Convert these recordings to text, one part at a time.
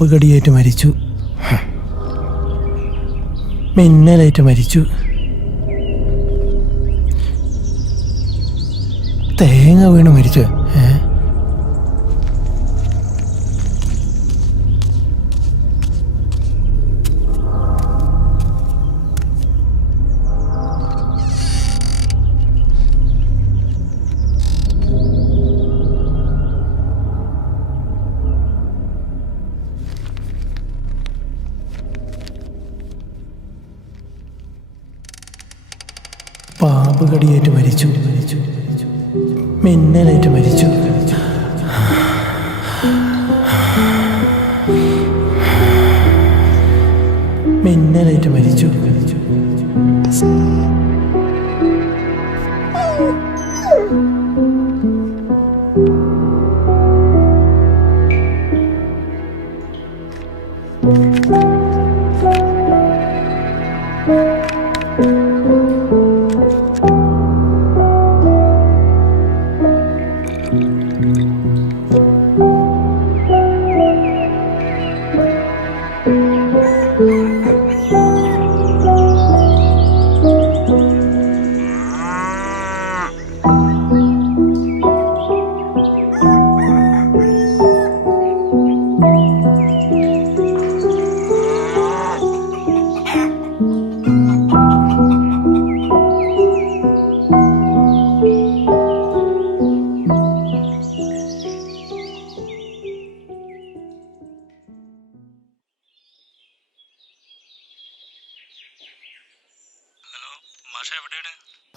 പാമ്പ് കടിയേറ്റ് മരിച്ചു. മിന്നലേറ്റ് മരിച്ചു. തേങ്ങ വീണ് മരിച്ചു. പാമ്പ് കടിയേറ്റ് മരിച്ചു. മിന്നലേറ്റ് മരിച്ചു. മിന്നലേറ്റ് മരിച്ചു.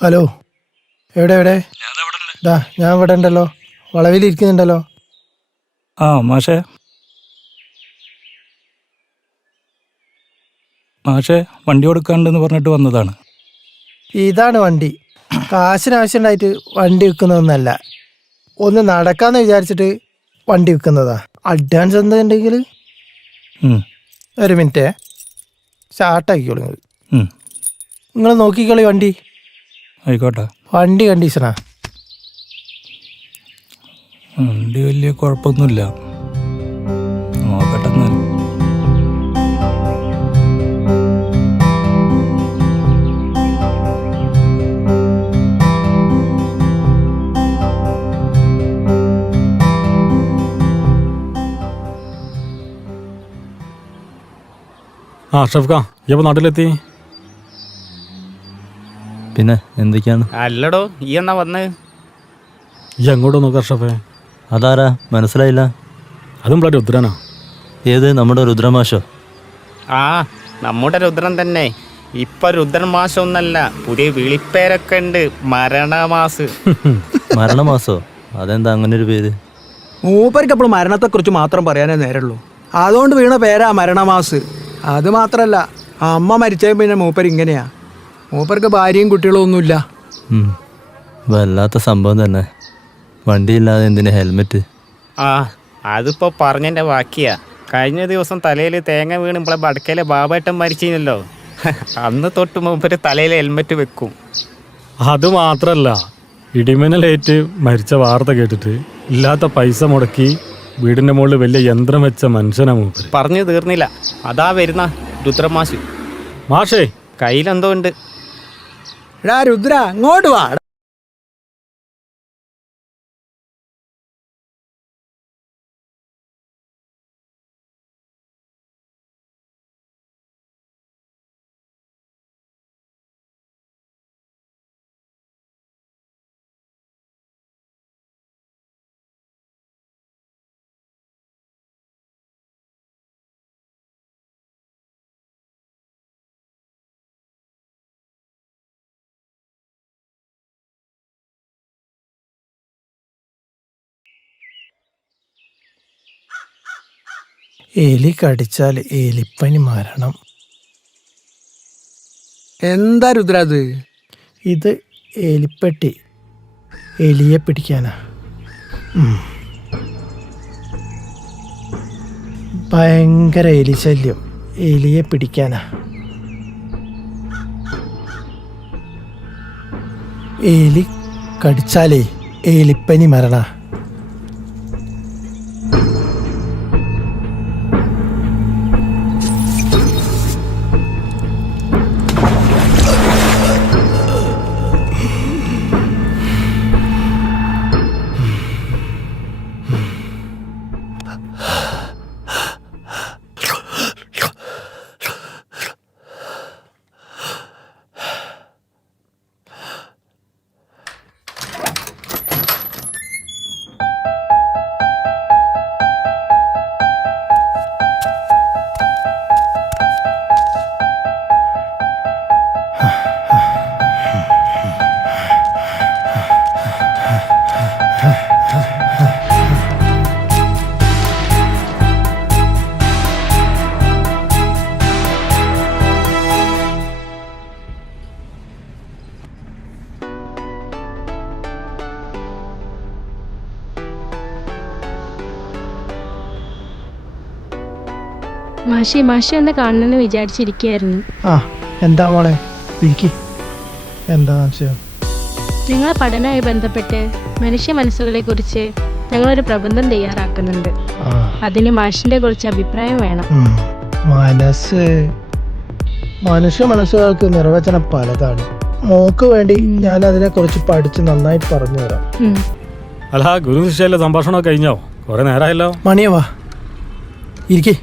ഹലോ, എവിടെ? ഞാൻ ഇവിടെ ഉണ്ടല്ലോ, വളവിലിരിക്കുന്നുണ്ടല്ലോ. മാഷേ വണ്ടി കൊടുക്കാണ്ടെന്ന് പറഞ്ഞിട്ട് വന്നതാണ്. ഇതാണ് വണ്ടി. കാശിനാവശ്യമുണ്ടായിട്ട് വണ്ടി വിൽക്കുന്നതൊന്നല്ല, ഒന്ന് നടക്കാന്ന് വിചാരിച്ചിട്ട് വണ്ടി വിൽക്കുന്നതാ. അഡ്വാൻസ് എന്തുണ്ടെങ്കിൽ ഒരു മിനിറ്റേ, സ്റ്റാർട്ടാക്കിക്കോളൂ. നിങ്ങൾ നോക്കിക്കോളി വണ്ടി. ആയിക്കോട്ടെ. വണ്ടി കണ്ടീഷനാ. വണ്ടി വലിയ കുഴപ്പമൊന്നുമില്ല, നോക്കട്ടെ. ഷഫ്ക, ഇപ്പൊ നാട്ടിലെത്തി? പിന്നെ എന്തൊക്കെയാണ്? അല്ലടോ, ഈ എന്നാ വന്ന്? ഈ അങ്ങോട്ട് നോക്ക ഷഫേ. അതാരാ മനസ്സിലായില്ല? അതും രുദ്രനാ. ഏത്, നമ്മുടെ രുദ്രമാഷോ? നമ്മുടെ രുദ്രൻ തന്നെ. ഇപ്പൊ രുദ്രൻ മാസം ഒന്നല്ല, പുതിയ വിളിപ്പേരൊക്കെ ഉണ്ട്, മരണമാസ്. മരണമാസോ? അതെന്താ അങ്ങനെ ഒരു പേര്? മൂപ്പർക്ക് അപ്പോൾ മരണത്തെക്കുറിച്ച് മാത്രം പറയാനേ നേരമുള്ളൂ. അതുകൊണ്ട് വീണ പേരാ മരണമാസ്. അത് മാത്രല്ല, അമ്മ മരിച്ച പിന്നെ മൂപ്പർ ഇങ്ങനെയാ. മൂപ്പർക്ക് ഭാര്യയും കുട്ടികളും ഒന്നുമില്ല. വല്ലാത്ത സംഭവം തന്നെ. വണ്ടിയില്ലാതെ എന്തിനാ ഹെൽമെറ്റ്? അതിപ്പോ പറഞ്ഞതിന്റെ ബാക്കിയാ. കഴിഞ്ഞ ദിവസം തലയിൽ തേങ്ങ വീണ് നമ്മളെ ബടക്കയിലെ ബാബേട്ടൻ മരിച്ചിരുന്നല്ലോ, അന്ന് തൊട്ട് മൂപ്പര് തലയിൽ ഹെൽമെറ്റ് വെക്കും. അത് മാത്രല്ല, ഇടിമിന്നലേറ്റ് മരിച്ച വാർത്ത കേട്ടിട്ട് ഇല്ലാത്ത പൈസ മുടക്കി വീടിന്റെ മുകളിൽ വലിയ യന്ത്രം വെച്ച മനുഷ്യനാ മൂപ്പര്. പറഞ്ഞു തീർന്നില്ല, അതാ വരുന്ന രുദ്രമാഷ്. മാഷേ, കയ്യിലെന്തോ ഉണ്ട്. രുദ്ര, അങ്ങോട്ട് വാ. എലി കടിച്ചാൽ എലിപ്പനി മരണം. എന്താ രുദ്ര അത്? ഇത് എലിപ്പെട്ടി, എലിയെ പിടിക്കാനാ. ഭയങ്കര എലിശല്യം, എലിയെ പിടിക്കാനാ. എലി കടിച്ചാലേ എലിപ്പനി മരണ. മാഷി ഒന്ന് കാണണമെന്ന് വിചാരിച്ചിരിക്കുകയായിരുന്നു. ആ എന്താ മോളെ ഇരിക്കി. എന്താ സംശയം? നിങ്ങളെ പഠനവുമായി ബന്ധപ്പെട്ട് മനുഷ്യ മനസ്സുകളെക്കുറിച്ച് ഞങ്ങളൊരു പ്രബന്ധം തയ്യാറാക്കുന്നുണ്ട്. ആ അതിന് മാഷിൻ്റെ കുറച്ച് അഭിപ്രായം വേണം. മനുഷ്യ മനസ്സുകൾക്ക് നിർവചനം പലതാണ്. മോക്ക് വേണ്ടി ഞാൻ അതിനെ കുറിച്ച് പഠിച്ച് നന്നായിട്ട് പറഞ്ഞു തരാം. അല്ല ഗുരു ശിഷ്യയിലെ സംഭാഷണമൊക്കെ കഴിഞ്ഞോ? കുറെ നേരമായല്ലോ. മണിയെ വാ ഇരിക്കേ.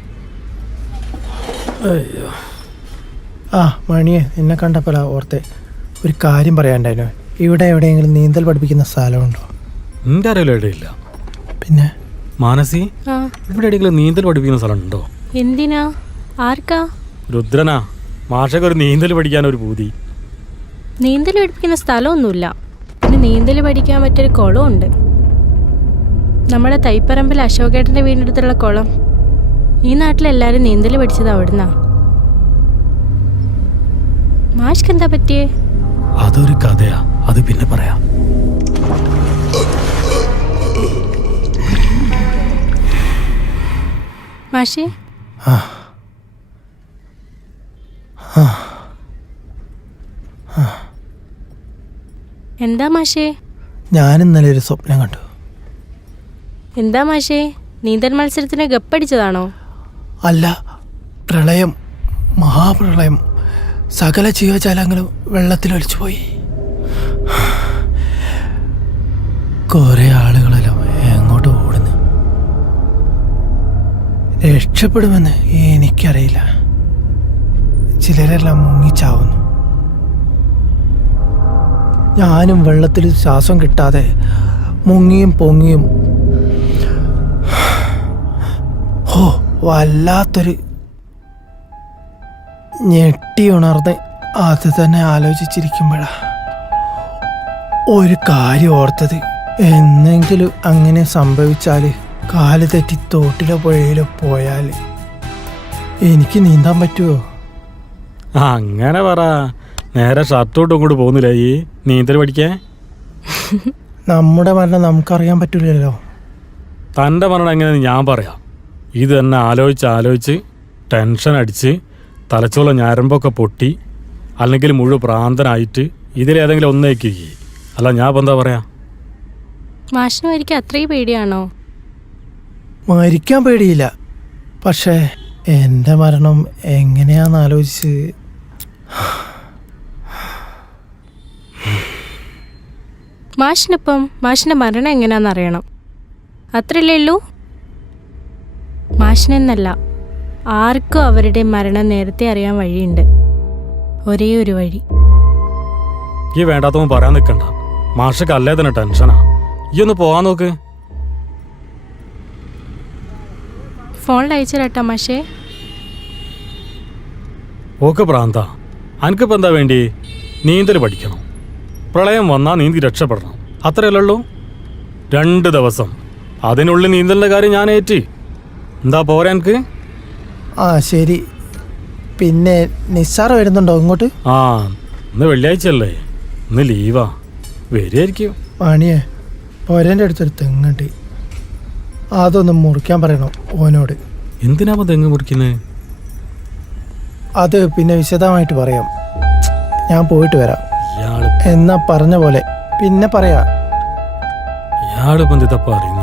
അയ്യോ. ആ മണിയെ എന്നെ കണ്ടപ്പോഴാ ഓർത്തെ ഒരു കാര്യം പറയാണ്ടായിരുന്നു. ഇവിടെ എവിടെയെങ്കിലും നീന്തൽ പഠിപ്പിക്കുന്ന സ്ഥലമുണ്ടോ? നിന്റെ അറിയില്ല ഇടയില്ല. പിന്നെ മാനസി, ആ ഇവിടെ എവിടെയെങ്കിലും നീന്തൽ പഠിപ്പിക്കുന്ന സ്ഥലമുണ്ടോ? എന്തിനാ? ആർക്കാ? രുദ്രനാ. മാഷക്ക് ഒരു നീന്തൽ പഠിക്കാൻ ഒരു പൂതി. നീന്തൽ പഠിപ്പിക്കുന്ന സ്ഥലമൊന്നുമില്ല. പിന്നെ നീന്തൽ പഠിക്കാൻ പറ്റിയൊരു കുളമുണ്ട്. നമ്മുടെ തൈപ്പറമ്പിൽ അശോകേട്ടൻ്റെ വീടിനടുത്തുള്ള കുളം. ഈ നാട്ടിലെല്ലാവരും നീന്തൽ പഠിച്ചത് അവിടുന്നാ. മാഷ്ക്ക് എന്താ പറ്റിയേ? അതൊരു കഥയാ, അത് പിന്നെ പറയാം. മാഷേ, ആ ആ എന്താ മാഷേ? ഞാൻ ഇന്നലെ ഒരു സ്വപ്നം കണ്ടു. എന്താ മാഷേ, നീന്തൽ മത്സരത്തിന് ഗപ്പടിച്ചതാണോ? അല്ല, പ്രളയം, മഹാപ്രളയം. സകല ജീവജാലങ്ങളും വെള്ളത്തിലൊലിച്ചു പോയി. കുറെ ആളുകളെല്ലാം എങ്ങോട്ട് ഓടുന്നു. രക്ഷപ്പെടുമെന്ന് എനിക്കറിയില്ല. ചിലരെല്ലാം മുങ്ങിച്ചാവുന്നു. ഞാനും വെള്ളത്തിൽ ശ്വാസം കിട്ടാതെ മുങ്ങിയും പൊങ്ങിയും വല്ലാത്തൊരു ഞെട്ടി ഉണർന്ന് അത് തന്നെ ആലോചിച്ചിരിക്കുമ്പോഴാ ഒരു കാര്യം ഓർത്തത്. എന്നെങ്കിലും അങ്ങനെ സംഭവിച്ചാൽ, കാല് തെറ്റി തോട്ടിലോ പുഴയിലോ പോയാൽ എനിക്ക് നീന്താൻ പറ്റുമോ? അങ്ങനെ പറ. നേരെ ഷർട്ടോട്ടും കൂടി പോകുന്നില്ല ഈ നീന്തൽ പഠിക്കാൻ. നമ്മുടെ മരണം നമുക്കറിയാൻ പറ്റില്ലല്ലോ. തൻ്റെ മരണം എങ്ങനെയാണെന്ന് ഞാൻ പറയാം. ഇത് തന്നെ ആലോചിച്ച് ടെൻഷൻ അടിച്ച് തലച്ചോളം ഞരമ്പൊക്കെ പൊട്ടി, അല്ലെങ്കിൽ മുഴുവൻ ഭ്രാന്തനായിട്ട് ഇതിലേതെങ്കിലും ഒന്നേക്ക്. അല്ല ഞാൻ ഇപ്പം എന്താ പറയാ? മാഷിന് ഒരിക്കൽ അത്രയും പേടിയാണോ? മരിക്കാൻ പേടിയില്ല, പക്ഷേ എൻ്റെ മരണം എങ്ങനെയാന്ന് ആലോചിച്ച്. മാഷിനിപ്പം മാഷിൻ്റെ മരണം എങ്ങനെയാണെന്ന് അറിയണം, അത്രയല്ലേ ഉള്ളൂ? മാഷിനെന്നല്ല, ആർക്കും അവരുടെ മരണം നേരത്തെ അറിയാൻ വഴിയുണ്ട്. ഒരേ ഒരു വഴി. ഈ വേണ്ടാത്തവൻ പറയാൻ നിൽക്കണ്ട. മാഷക്ക് അല്ലേ തന്നെ ടെൻഷനാ. ഈ ഒന്ന് പോകാൻ നോക്ക്. ഫോണിൽ അയച്ചു തരാട്ടോ മാഷേ. ഓക്കെ പ്രാന്ത, അനക്കിപ്പോൾ എന്താ വേണ്ടി? നീന്തൽ പഠിക്കണം. പ്രളയം വന്നാൽ നീന്തി രക്ഷപ്പെടണം. അത്രയല്ലേ ഉള്ളൂ? 2 ദിവസം അതിനുള്ളിൽ നീന്തലിൻ്റെ കാര്യം ഞാൻ ഏറ്റി. എന്താ പോരാ എനിക്ക്? ആ ശരി. പിന്നെ നിസ്സാർ വരുന്നുണ്ടോ ഇങ്ങോട്ട്? ആ, ഇന്ന് വെള്ളിയാഴ്ചയല്ലേ, ഇന്ന് ലീവാ. വരുമായിരിക്കും. പണിയേ, പൊരേൻ്റെ അടുത്തൊരു തെങ്ങുണ്ട്, അതൊന്ന് മുറിക്കാൻ പറയണം ഓനോട്. എന്തിനാ തെങ്ങ് മുറിക്കുന്നത്? അത് പിന്നെ വിശദമായിട്ട് പറയാം. ഞാൻ പോയിട്ട് വരാം. ഇയാള് എന്നാ പറഞ്ഞ പോലെ പിന്നെ പറയാം. ഇയാളിപ്പം എന്താ പറയുന്നത്?